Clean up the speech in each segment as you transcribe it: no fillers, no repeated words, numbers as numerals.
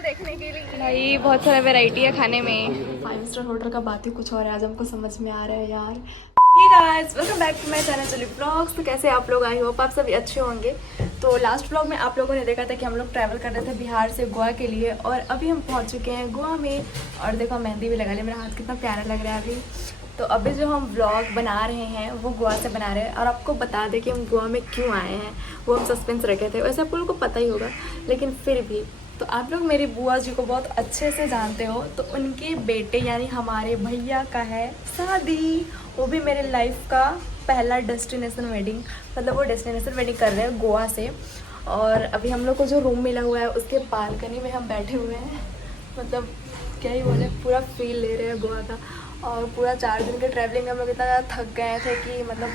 Special देखने के लिए भाई बहुत सारा वैरायटी है खाने में। 5 स्टार होटल का बात ही कुछ और है, आज हमको समझ में आ रहा है यार। Hey guys, welcome back to my channel चली ब्लॉग्स। तो कैसे आप लोग, आई होप आप सभी अच्छे होंगे। तो लास्ट ब्लॉग में आप लोगों ने देखा था कि हम लोग ट्रैवल कर रहे थे बिहार से गोवा के लिए, और अभी हम पहुंच चुके हैं गोवा में। और देखो मेहंदी भी लगा ली, मेरा हाथ कितना प्यारा लग रहा है अभी। तो अभी जो हम व्लॉग बना रहे हैं वो गोवा से बना रहे हैं, और आपको बता दें कि हम गोवा में क्यों आए हैं वो हम सस्पेंस रखे थे। वैसे आप लोगों को पता ही होगा, लेकिन फिर भी तो आप लोग मेरी बुआ जी को बहुत अच्छे से जानते हो। तो उनके बेटे यानी हमारे भैया का है शादी, वो भी मेरे लाइफ का पहला डेस्टिनेशन वेडिंग, मतलब वो डेस्टिनेशन वेडिंग कर रहे हैं गोवा से। और अभी हम लोग को जो रूम मिला हुआ है उसके बालकनी में हम बैठे हुए हैं, मतलब क्या ही बोले, पूरा फील ले रहे हैं गोवा का। और पूरा 4 दिन के ट्रैवलिंग में हम लोग इतना ज़्यादा थक गए थे कि मतलब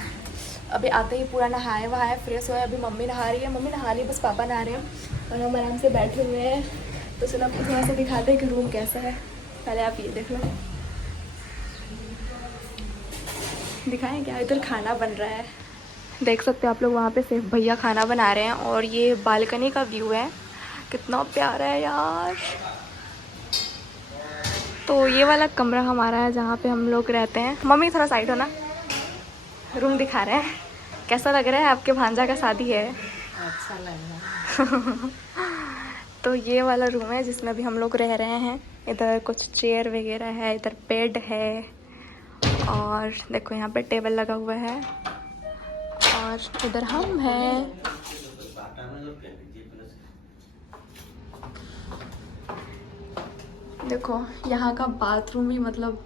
अभी आते ही पूरा नहाए वहाए फ्रेश हुए। अभी मम्मी नहा रही है, मम्मी नहा रही है, बस पापा नहा रहे हैं और हम आराम से बैठे हुए हैं। तो चलो आपको थोड़ा सा दिखाते हैं कि रूम कैसा है। पहले आप ये देख लो, दिखाएं क्या, इधर खाना बन रहा है, देख सकते हो आप लोग। वहाँ पे सिर्फ भैया खाना बना रहे हैं, और ये बालकनी का व्यू है, कितना प्यारा है यार। तो ये वाला कमरा हमारा है जहाँ पे हम लोग रहते हैं। मम्मी थोड़ा साइड हो ना, रूम दिखा रहे हैं। कैसा लग रहा है, आपके भांजा का शादी है? अच्छा लग रहा है। तो ये वाला रूम है जिसमें अभी हम लोग रह रहे हैं। इधर कुछ चेयर वगैरह है, इधर बेड है, और देखो यहाँ पे टेबल लगा हुआ है, और इधर हम हैं। देखो यहाँ का बाथरूम भी, मतलब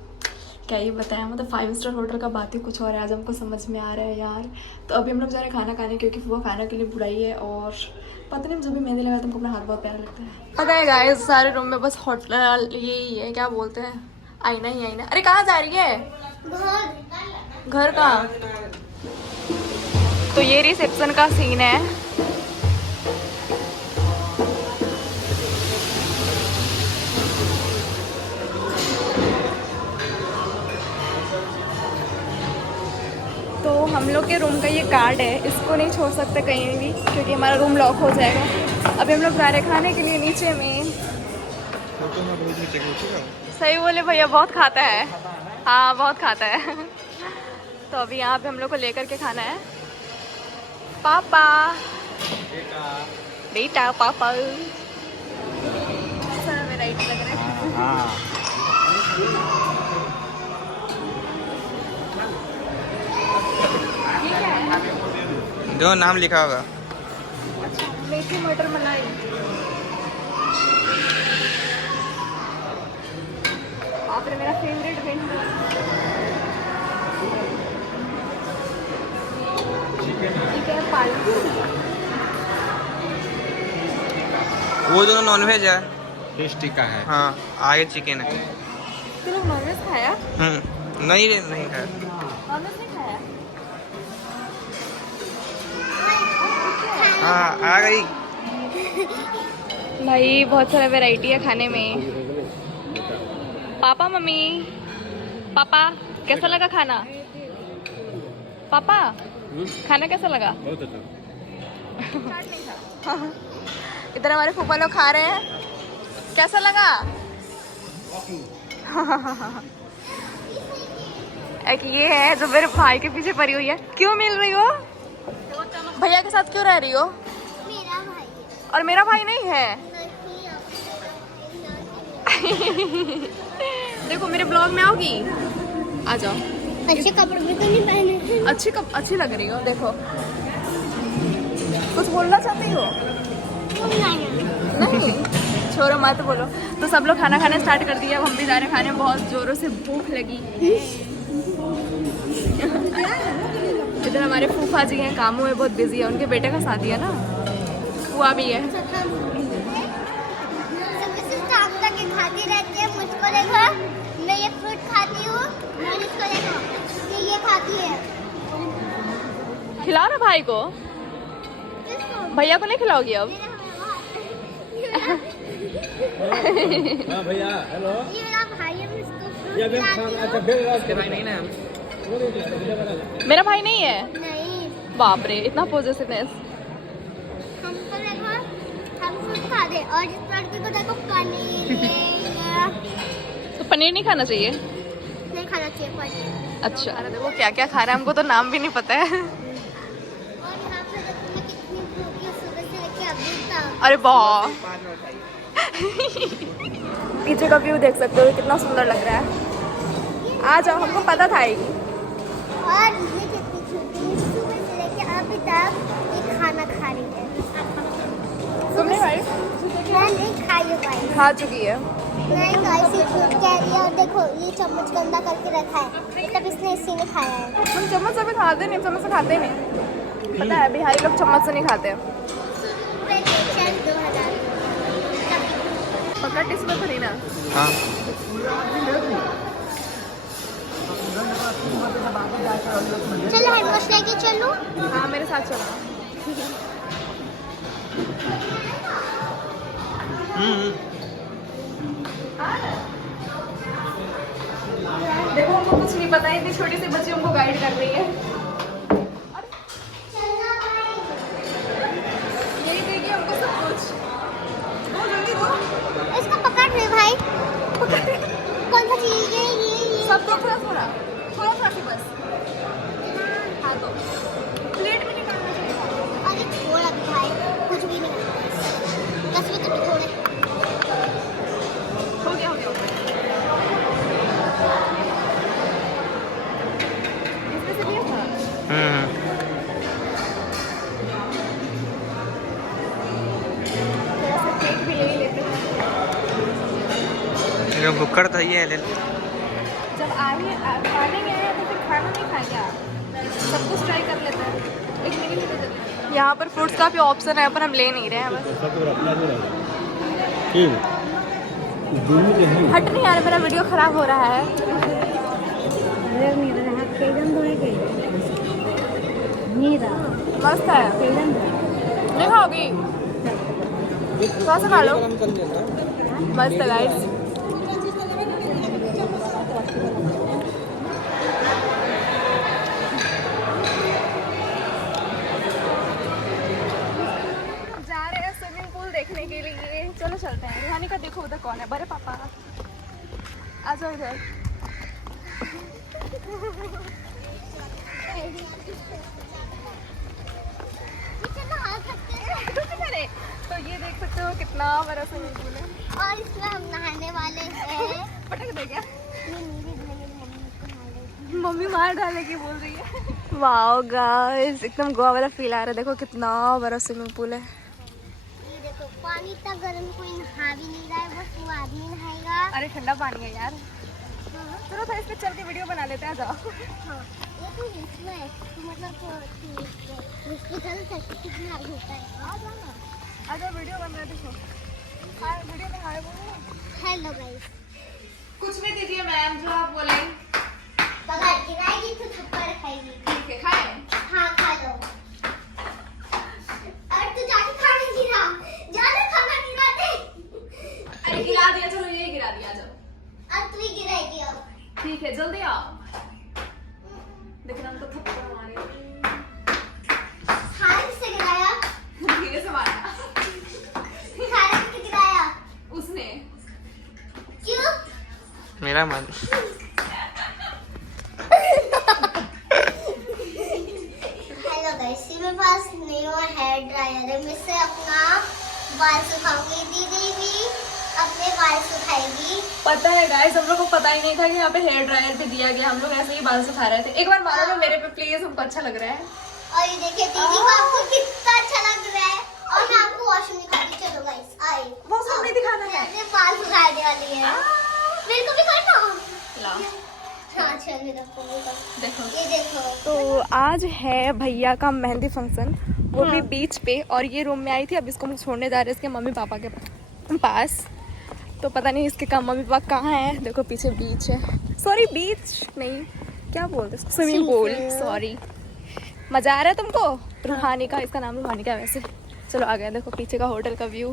क्या ही बताया, मतलब 5 स्टार होटल का बात ही कुछ और है, आज हमको समझ में आ रहा है यार। तो अभी हम लोग जा रहे हैं खाना खाने, क्योंकि वो खाना के लिए बुलाई है। और पता नहीं, जो भी मेहंदी लगा तुमको अपना हाथ बहुत प्यारा लगता है। पता है गाइस, सारे रूम में बस होटल यही है, क्या बोलते हैं, आईना ही आईना। अरे कहाँ जा रही है? घर कहाँ? तो ये रिसेप्शन का सीन है। तो हम लोग के रूम का ये कार्ड है, इसको नहीं छोड़ सकते कहीं भी, क्योंकि हमारा रूम लॉक हो जाएगा। अभी हम लोग जा रहे हैं खाने के लिए नीचे में। सही बोले भैया, बहुत खाता है। हाँ बहुत खाता है। तो अभी यहाँ पे हम लोग को लेकर के खाना है। पापा बेटा पापा, बहुत सारा वैरायटी लग रहा है। जो नाम लिखा होगा। अच्छा, मेथी मटर मलाई। आप मेरा फेवरेट व्यंजन। ठीक है, पालक। वो दोनों नॉनवेज है, फिश टिक्का है। हाँ आगे चिकन है। तू लोग नॉनवेज खाया? नहीं नहीं खाया। नॉनवेज नहीं खाया? हाँ आ गई। भाई बहुत सारा वैरायटी है खाने में। पापा मम्मी, पापा कैसा लगा खाना? पापा खाना कैसा लगा? बहुत अच्छा। इधर हमारे फूफा लोग खा रहे हैं, कैसा लगा? एक ये है जो मेरे भाई के पीछे पड़ी हुई है। क्यों मिल रही हो? भैया के साथ क्यों रह रही हो? मेरा भाई है। और मेरा भाई नहीं है। देखो मेरे ब्लॉग में आओगी, आ जाओ। अच्छे कपड़े भी तो नहीं पहने। अच्छी लग रही हो। देखो कुछ बोलना चाहती हो? नहीं, छोड़ो मत बोलो। तो सब लोग खाना खाने स्टार्ट कर दिया, हम भी जा रहे हैं खाने, बहुत जोरों से भूख लगी। इधर हमारे फूफा जी हैं, कामों में बहुत बिजी है, उनके बेटे का शादी है ना, हुआ भी है। खाती रहती है, मुझको देखो, मैं ये फ्रूट खाती हूँ, और इसको देखो ये खाती है। खिला रहा भाई को? भैया को नहीं खिलाओगी अब? हाँ भैया हेलो। ये मेरा भाई है, मैं इसको फ्रूट खिलाती हूँ। भाई नहीं ना। मेरा भाई नहीं है? नहीं, बाप रे, इतना पॉजिटिवनेस। हमको देखो, हम फ्रूट खाते दे। और इस लड़की को देखो पनीर ये तो पनीर नहीं खाना चाहिए? नहीं खाना चाहिए पनीर। अच्छा, अरे देखो क्या क्या खा रहा है, हमको तो नाम भी नहीं पता है। और यहाँ पे देखो मैं कितनी भूखी हूँ, सुबह से लेके अभी तक। अरे वाह, पीछे का व्यू देख सकते हो कितना सुंदर लग रहा है। आ जाओ, हमको पता था आएगी। और ये कितनी छोटी है, सुबह से लेके अभी तक ये खाना खा रही है। तुमने भाई मैं नहीं खाई हूँ भाई। खा चुकी है। नहीं गाइस, ये झूठ कह रही है। और देखो ये चम्मच गंदा करके रखा है, मतलब इसने इसी ने खाया है। हम चम्मच से भी खाते नहीं, चम्मच से खाते नहीं। पता है बिहारी लोग चम्मच से नहीं खाते। चल 2000 पकड़ टिश्यू पेपर ही ना। हाँ चलो हैंड वॉश लेके चलो। हाँ मेरे साथ चलो। देखो हमको कुछ नहीं पता है, इतनी छोटी सी बच्ची हमको गाइड कर रही है। यही देगी हमको सब कुछ। वो जल्दी दो। इसको पकड़ रहे भाई, कौन सा चीज है ये सब दो, थोड़ा थोड़ा थोड़ा थोड़ा सी बस। हाँ दो। प्लेट में निकालना चाहिए। अरे छोड़ अभी भाई, कुछ भी नहीं करना। 10 रुपए तो छोड़े। हो गया हो गया। इसमें से दिया था। थोड़ा सा केक भी ले ही लेते हैं। ये बुक्कड़ था ये ले। जब खाने गए हैं तो फिर खाना नहीं खाएंगे आप, सब कुछ ट्राई कर लेते हैं। एक मिनट। यहाँ पर फ्रूट्स का भी ऑप्शन है, पर हम ले नहीं रहे हैं बस। हट नहीं यार, मेरा वीडियो खराब हो रहा है। मस्त है, नहीं खाओगी? थोड़ा सा खा लो। मस्त है गाइस। जा रहे हैं स्विमिंग पूल देखने के लिए। चलो चलते हैं। रुहानी का देखो उधर कौन है, बड़े पापा आ जाओ इधर। तो ये देख सकते हो कितना बड़ा स्विमिंग पूल है। और इसमें हम नहाने वाले हैं। पटक दे क्या? मेरी मम्मी मार डालेगी बोल रही है। वाओ गाइस, एकदम गोवा वाला फील आ रहा है। देखो कितना बड़ा स्विमिंग पूल है। ये देखो पानी इतना गर्म, कोई नहा भी नहीं रहा है, बस वो आदमी नहाएगा। अरे ठंडा पानी है यार। चलो था इस पे चल के वीडियो बना लेते हैं। आ जाओ। हाँ, ये तो इसमें है, तो मतलब हॉस्पिटल तक कितना होता है। आ जाओ ना, आ जाओ, वीडियो बन रहा है। देखो हाँ, वीडियो में हाय बोलो। Hello guys. कुछ नहीं दीजिए मैम, जो आप बोले। पकड़ के लाएगी तो थप्पड़ खाएगी। ठीक है, खाएं। हाँ खा लो। अरे तू जाके खाना गिरा, ज्यादा खाना गिरा दे। अरे गिरा दिया, चलो ये गिरा दिया। आ जाओ। अब तू ही गिराएगी अब। ठीक है, जल्दी आओ। देखना हमको थप्पड़ मारे। खाने किससे गिराया? धीरे से मारना। खाने किससे गिराया? उसने। क्यों? मेरा मन। हेलो गाइस, मेरे पास न्यू हेयर ड्रायर है। मैं इससे अपना बाल सुखाऊंगी, दीदी भी अपने बाल सुखाएगी। पता है गाइस, हम लोग को पता ही नहीं था कि यहाँ पे हेयर ड्रायर भी दिया गया। हम लोग ऐसे ही बाल सुखा रहे थे। एक बार मारो ना मेरे पे प्लीज, हमको अच्छा लग रहा है। और ये देखिए दीदी को आपको कितना अच्छा लग रहा है। और मैं आपको वॉशरूम दिखाती। चलो गाइस आए। वॉशरूम नहीं दिखाना है। मैं बाल सुखाने वाली है। मेरे को भी करना। लाओ। हाँ चल, मेरे को भी कर। देखो, ये देखो। तो आज है भैया का मेहंदी फंक्शन, वो भी बीच पे। और ये रूम में आई थी, अब इसको हम छोड़ने जा रहे हैं इसके मम्मी पापा के पास। तो पता नहीं इसके का मम्मी पापा कहाँ हैं। देखो पीछे बीच है, सॉरी बीच नहीं, क्या बोलते हैं, स्विमिंग पूल, सॉरी। मजा आ रहा है तुमको? रूहानी का, इसका नाम रूहानी का है वैसे। चलो आ गया। देखो पीछे का होटल का व्यू।